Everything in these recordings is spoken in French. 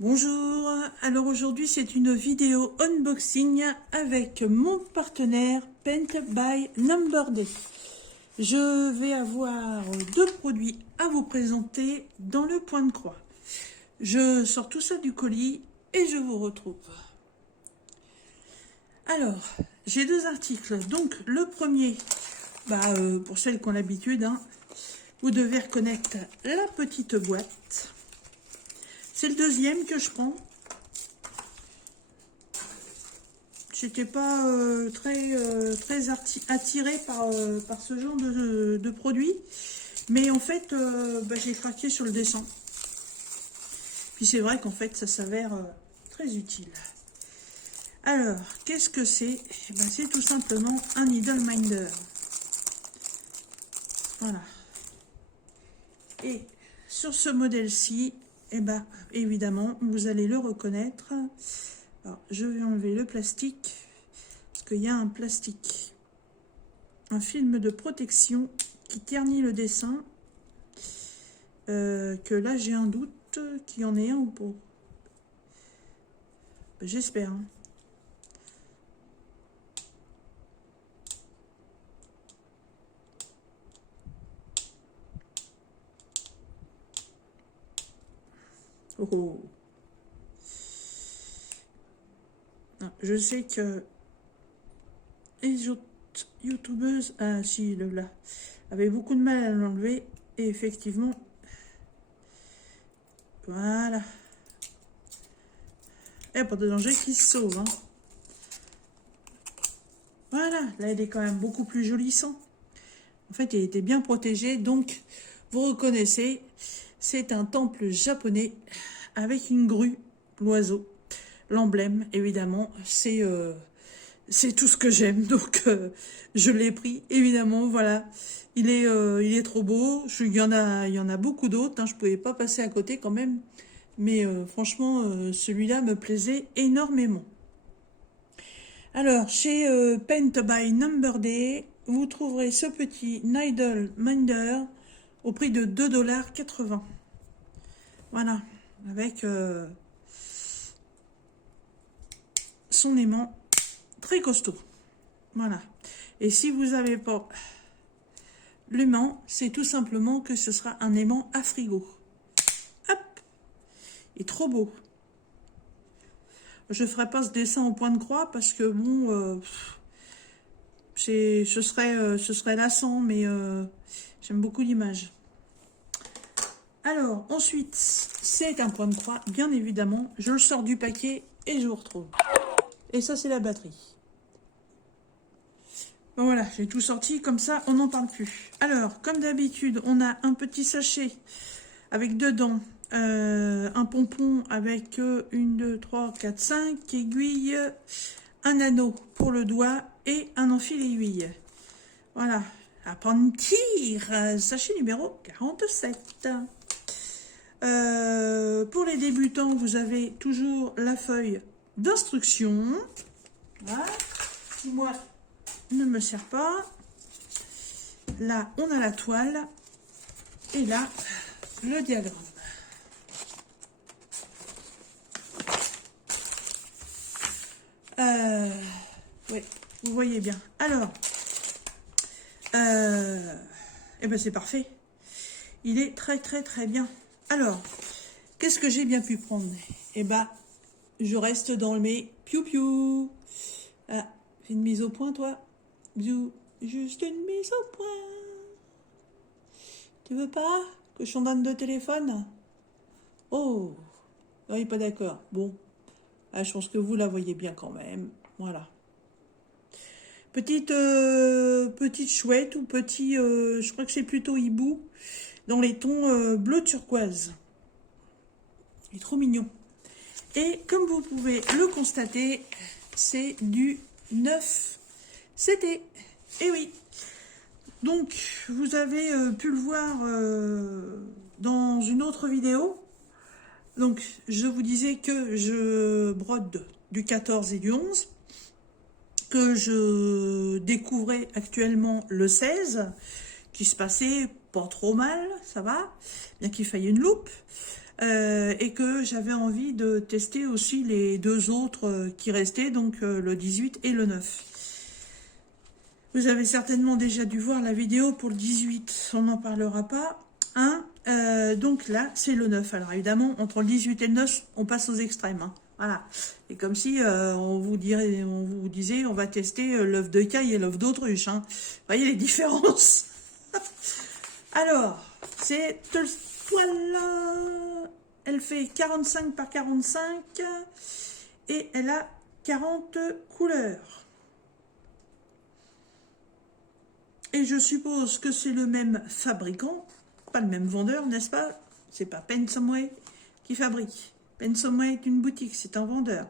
Bonjour, alors aujourd'hui c'est une vidéo unboxing avec mon partenaire Paint by Number Day. Je vais avoir deux produits à vous présenter dans le point de croix. Je sors tout ça du colis et je vous retrouve. Alors, j'ai deux articles. Donc le premier, pour celles qui ont l'habitude, vous devez reconnaître la petite boîte. C'est le deuxième que je prends. J'étais pas très attirée par ce genre de produit. Mais en fait, j'ai craqué sur le dessin. Puis c'est vrai qu'en fait, ça s'avère très utile. Alors, qu'est-ce que c'est? C'est tout simplement un Needle Minder. Voilà. Et sur ce modèle-ci, évidemment, vous allez le reconnaître. Alors, je vais enlever le plastique, parce qu'il y a un plastique, un film de protection qui ternit le dessin, que là, j'ai un doute qu'il y en ait un ou pas. J'espère. Oh. Je sais que les autres youtubeuses, avaient beaucoup de mal à l'enlever. Et effectivement, voilà. Il n'y a pas de danger qui se sauve. Voilà, là elle est quand même beaucoup plus jolie sans. En fait, elle était bien protégée. Donc, vous reconnaissez, c'est un temple japonais avec une grue, l'oiseau. L'emblème, évidemment, c'est tout ce que j'aime. Donc, je l'ai pris, évidemment, voilà. Il est trop beau. Il y en a beaucoup d'autres. Je ne pouvais pas passer à côté quand même. Mais franchement, celui-là me plaisait énormément. Alors, chez Paint by Number Day, vous trouverez ce petit Needle Minder au prix de 2,80 $. Voilà, avec son aimant très costaud. Voilà. Et si vous n'avez pas l'aimant, c'est tout simplement que ce sera un aimant à frigo. Hop! Il est trop beau. Je ne ferai pas ce dessin au point de croix parce que bon, ce serait lassant, mais j'aime beaucoup l'image. Alors, ensuite, c'est un point de croix, bien évidemment. Je le sors du paquet et je vous retrouve. Et ça, c'est la batterie. Bon, voilà, j'ai tout sorti, comme ça, on n'en parle plus. Alors, comme d'habitude, on a un petit sachet avec dedans un pompon avec 1, 2, 3, 4, 5 aiguilles, un anneau pour le doigt et un enfil-aiguille. Voilà, à prendre tir, sachet numéro 47. Pour les débutants, vous avez toujours la feuille d'instruction. Voilà, qui moi ne me sert pas. Là, on a la toile et là, le diagramme. Oui, vous voyez bien. Alors, c'est parfait. Il est très très très bien. Alors, qu'est-ce que j'ai bien pu prendre? Je reste dans mes piou-piou. Ah, fais une mise au point, toi. Bisous. Juste une mise au point. Tu veux pas que je t'en donne de téléphone? Oh, oui, pas d'accord. Bon, je pense que vous la voyez bien quand même. Voilà. Petite chouette ou petit, je crois que c'est plutôt hibou, dans les tons bleu turquoise. Il est trop mignon. Et comme vous pouvez le constater, c'est du 9 CT. Et oui. Donc, vous avez pu le voir dans une autre vidéo. Donc, je vous disais que je brode du 14 et du 11, que je découvrais actuellement le 16, qui se passait pas trop mal, ça va, bien qu'il faille une loupe. et que j'avais envie de tester aussi les deux autres qui restaient, donc le 18 et le 9. Vous avez certainement déjà dû voir la vidéo pour le 18, on n'en parlera pas. Hein, donc là, c'est le 9. Alors évidemment, entre le 18 et le 9, on passe aux extrêmes. Hein. Voilà. Et comme si on vous disait, on va tester l'œuf de caille et l'œuf d'autruche. Hein. Vous voyez les différences. Alors, c'est cette toile-là. Elle fait 45 par 45 et elle a 40 couleurs. Et je suppose que c'est le même fabricant, pas le même vendeur, n'est-ce pas? C'est pas Pensomeway qui fabrique. Pensomeway est une boutique, c'est un vendeur.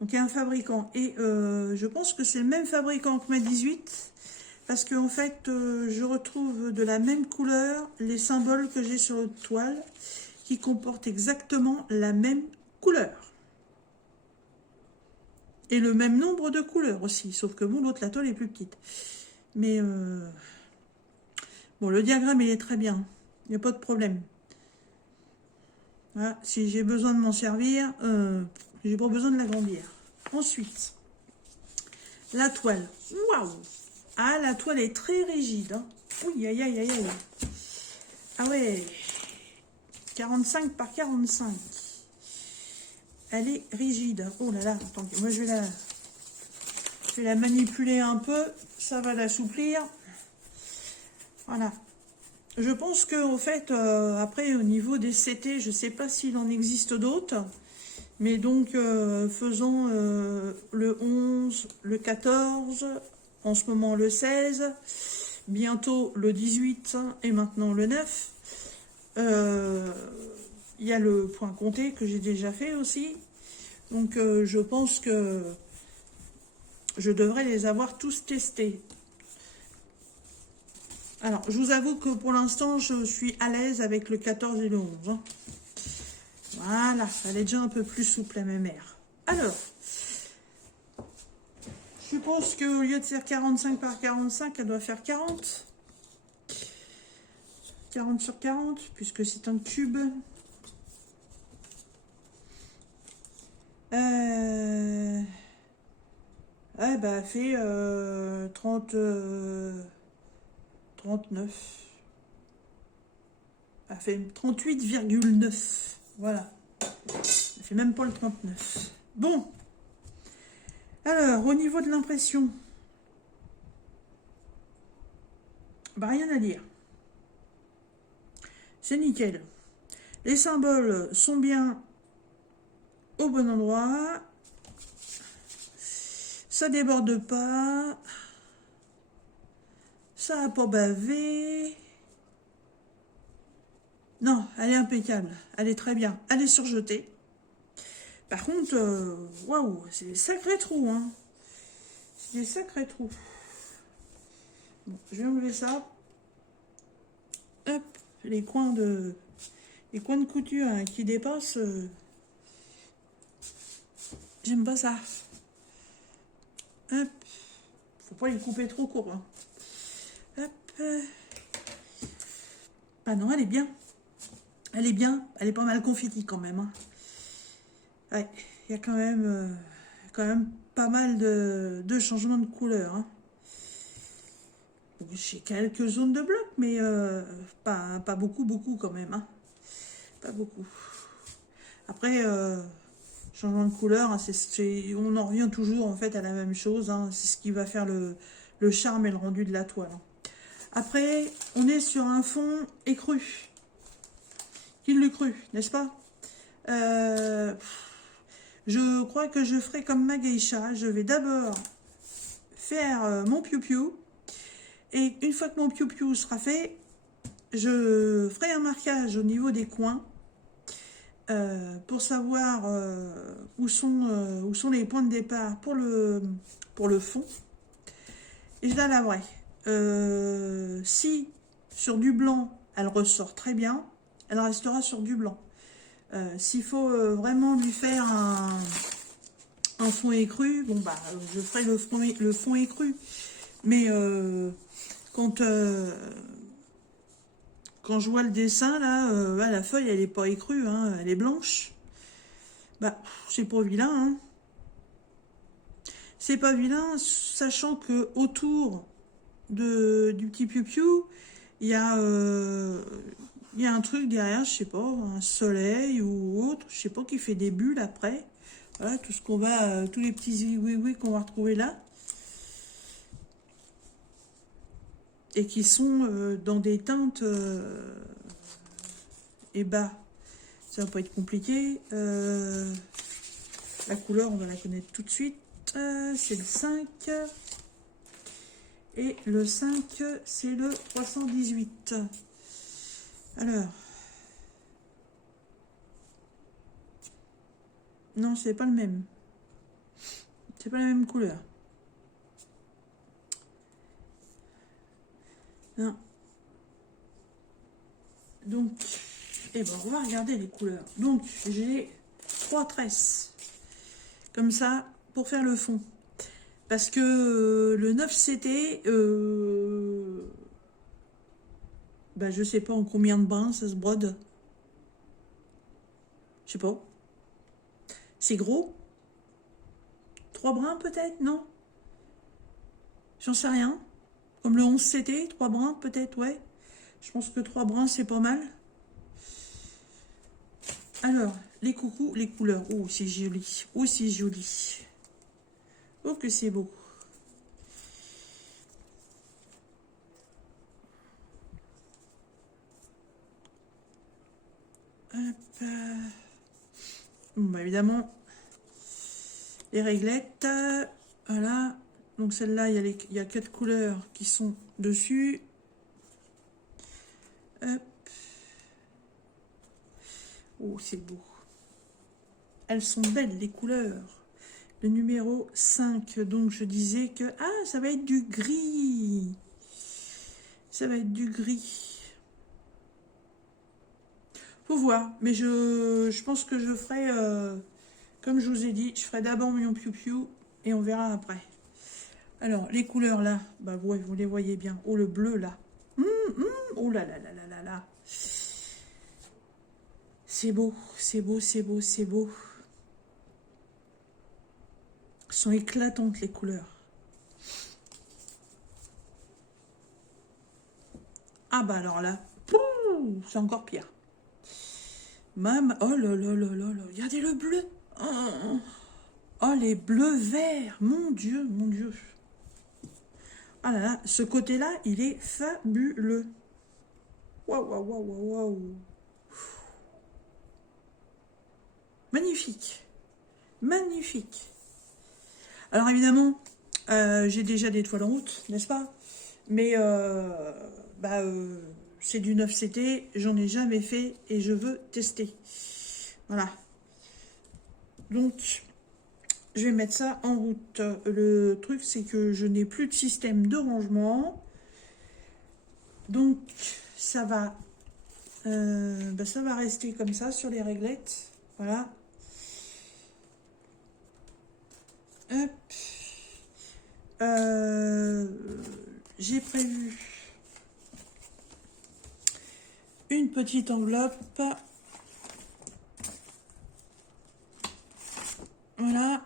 Donc il y a un fabricant. Et je pense que c'est le même fabricant que ma 18, parce qu'en fait, je retrouve de la même couleur les symboles que j'ai sur l'autre toile, qui comportent exactement la même couleur. Et le même nombre de couleurs aussi, sauf que bon, l'autre, la toile est plus petite. Mais bon, le diagramme, il est très bien. Il n'y a pas de problème. Voilà, si j'ai besoin de m'en servir, j'ai pas besoin de l'agrandir. Ensuite, la toile. Waouh! Ah, la toile est très rigide. Hein. Oui, aïe, aïe, aïe, aïe. Ah ouais. 45 par 45. Elle est rigide. Oh là là, attends, moi je vais la manipuler un peu. Ça va l'assouplir. Voilà. Je pense que au fait, après au niveau des CT, je ne sais pas s'il en existe d'autres. Mais donc, faisons le 11, le 14, en ce moment le 16, bientôt le 18 et maintenant le 9. Il y a le point compté que j'ai déjà fait aussi. Donc, je pense que je devrais les avoir tous testés. Alors, je vous avoue que pour l'instant, je suis à l'aise avec le 14 et le 11. Hein. Voilà, elle est déjà un peu plus souple à ma mère. Alors, je suppose qu'au lieu de faire 45 par 45, elle doit faire 40. 40 sur 40, puisque c'est un cube. Ouais, bah, elle fait 39. Elle fait 38,9. Voilà. Elle fait même pas le 39. Bon. Alors, au niveau de l'impression, bah, rien à dire. C'est nickel. Les symboles sont bien au bon endroit. Ça déborde pas. Ça n'a pas bavé. Non, elle est impeccable. Elle est très bien. Elle est surjetée. Par contre, waouh, c'est des sacrés trous. Hein. C'est des sacrés trous. Bon, je vais enlever ça. Hop, les coins de couture hein, qui dépassent. J'aime pas ça. Hop. Faut pas les couper trop court. Hein. Hop. Ah non, elle est bien. Elle est bien. Elle est pas mal confetti quand même. Hein. Ouais, il y a quand même pas mal de changements de couleur. Hein. J'ai quelques zones de bloc, mais pas beaucoup quand même. Hein. Pas beaucoup. Après, changement de couleur, hein, on en revient toujours en fait à la même chose. Hein. C'est ce qui va faire le charme et le rendu de la toile. Hein. Après, on est sur un fond écru. Qui l'eût cru, n'est-ce pas? Je crois que je ferai comme ma geisha. Je vais d'abord faire mon piou-piou. Et une fois que mon piou-piou sera fait, je ferai un marquage au niveau des coins pour savoir où sont les points de départ pour le fond. Et je la laverai. Si sur du blanc, elle ressort très bien, elle restera sur du blanc. S'il faut vraiment lui faire un fond écru, bon bah je ferai le fond écru. Mais quand quand je vois le dessin, là, ouais, la feuille, elle est pas écrue, hein, elle est blanche. Bah, c'est pas vilain, hein. C'est pas vilain, sachant que autour du petit piou-piou, il y a un truc derrière, je sais pas, un soleil ou autre, je sais pas, qui fait des bulles après. Voilà, tout ce qu'on va, tous les petits oui qu'on va retrouver là. Et qui sont dans des teintes et bas. Ça va pas être compliqué. La couleur, on va la connaître tout de suite. C'est le 5. Et le 5, c'est le 318. Alors. Non, c'est pas le même. C'est pas la même couleur. Non. Donc, eh ben, on va regarder les couleurs. Donc, j'ai 3 tresses. Comme ça, pour faire le fond. Parce que le 9CT, bah, je sais pas en combien de brins ça se brode. Je sais pas. C'est gros. 3 brins peut-être, non? J'en sais rien. Comme le 11CT, 3 brins peut-être, ouais. Je pense que 3 brins, c'est pas mal. Alors, les coucous, les couleurs. Oh, c'est joli. Oh, c'est joli. Oh, que c'est beau. Hop. Bon, bah, évidemment, les réglettes. Voilà. Donc, celle-là, il y a 4 couleurs qui sont dessus. Hop. Oh, c'est beau. Elles sont belles, les couleurs. Le numéro 5, donc je disais que... Ah, ça va être du gris. Ça va être du gris. Faut voir. Mais je pense que je ferai... comme je vous ai dit, je ferai d'abord mon piou-piou et on verra après. Alors, les couleurs là, bah ouais, vous les voyez bien. Oh, le bleu là. Oh là là là là là là. C'est beau, c'est beau, c'est beau, c'est beau. Sont éclatantes les couleurs. Ah bah alors là, c'est encore pire. Même, oh là là là là là, regardez le bleu. Oh, les bleus verts, mon Dieu, mon Dieu. Ah là là, ce côté-là, il est fabuleux. Waouh, waouh, waouh, waouh, waouh. Magnifique. Magnifique. Alors évidemment, j'ai déjà des toiles en route, n'est-ce pas? Mais c'est du 9CT, j'en ai jamais fait et je veux tester. Voilà. Donc, je vais mettre ça en route. Le truc, c'est que je n'ai plus de système de rangement. Donc, ça va rester comme ça sur les réglettes. Voilà. Hop. J'ai prévu une petite enveloppe. Voilà.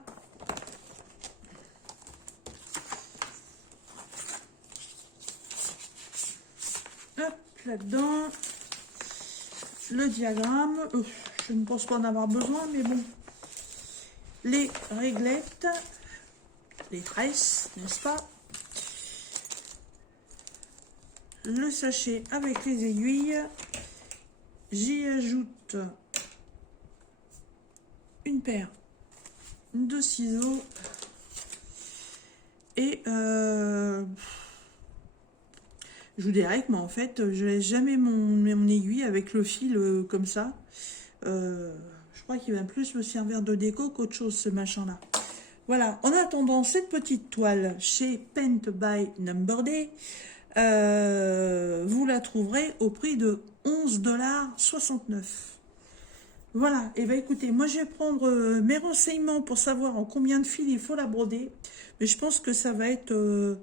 Hop, là-dedans. Le diagramme. Je ne pense pas en avoir besoin, mais bon. Les réglettes. Les tresses, n'est-ce pas? Le sachet avec les aiguilles. J'y ajoute une paire de ciseaux et je vous dirais que moi en fait je laisse jamais mon aiguille avec le fil comme ça. Je crois qu'il va plus me servir de déco qu'autre chose ce machin là. Voilà, en attendant cette petite toile chez Paint by Number Day, vous la trouverez au prix de 11,69 $. Voilà, et bien écoutez, moi je vais prendre mes renseignements pour savoir en combien de fils il faut la broder, mais je pense que ça va être au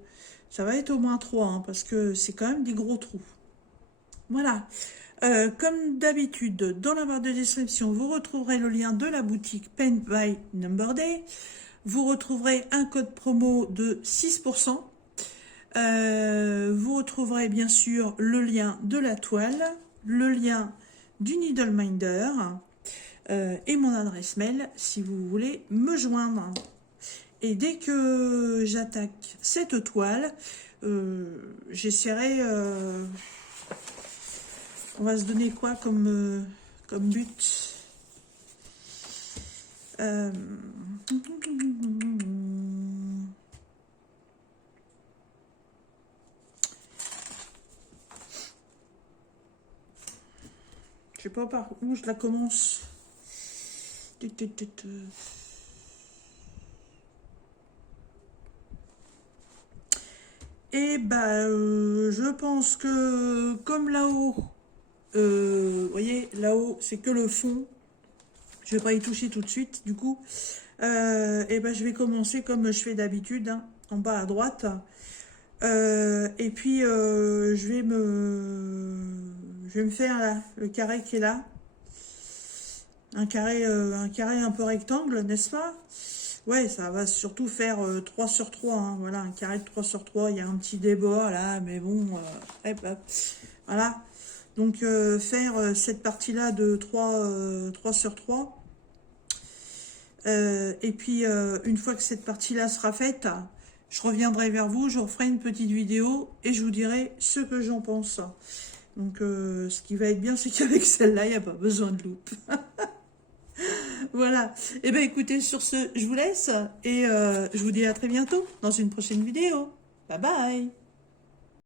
moins 3, hein, parce que c'est quand même des gros trous. Voilà. Comme d'habitude, dans la barre de description, vous retrouverez le lien de la boutique Paint by Number Day. Vous retrouverez un code promo de 6%. Vous retrouverez bien sûr le lien de la toile, le lien du Needle Minder et mon adresse mail si vous voulez me joindre. Et dès que j'attaque cette toile, j'essaierai... on va se donner quoi comme but? Je sais pas par où je la commence. Et bah, je pense que comme là-haut, vous voyez, là-haut, c'est que le fond. Je vais pas y toucher tout de suite, du coup. Et ben, je vais commencer comme je fais d'habitude, hein, en bas à droite. Et puis, je vais me faire là, le carré qui est là. Un carré un peu rectangle, n'est-ce pas? Ouais, ça va surtout faire 3 sur 3, hein, voilà, un carré de 3 sur 3, il y a un petit débat là, mais bon, hop, hop, voilà. Donc, faire cette partie-là de 3 sur 3. Et puis, une fois que cette partie-là sera faite, je reviendrai vers vous, je referai une petite vidéo et je vous dirai ce que j'en pense. Donc, ce qui va être bien, c'est qu'avec celle-là, il n'y a pas besoin de loupe. Voilà. Et bien, écoutez, sur ce, je vous laisse et je vous dis à très bientôt dans une prochaine vidéo. Bye bye.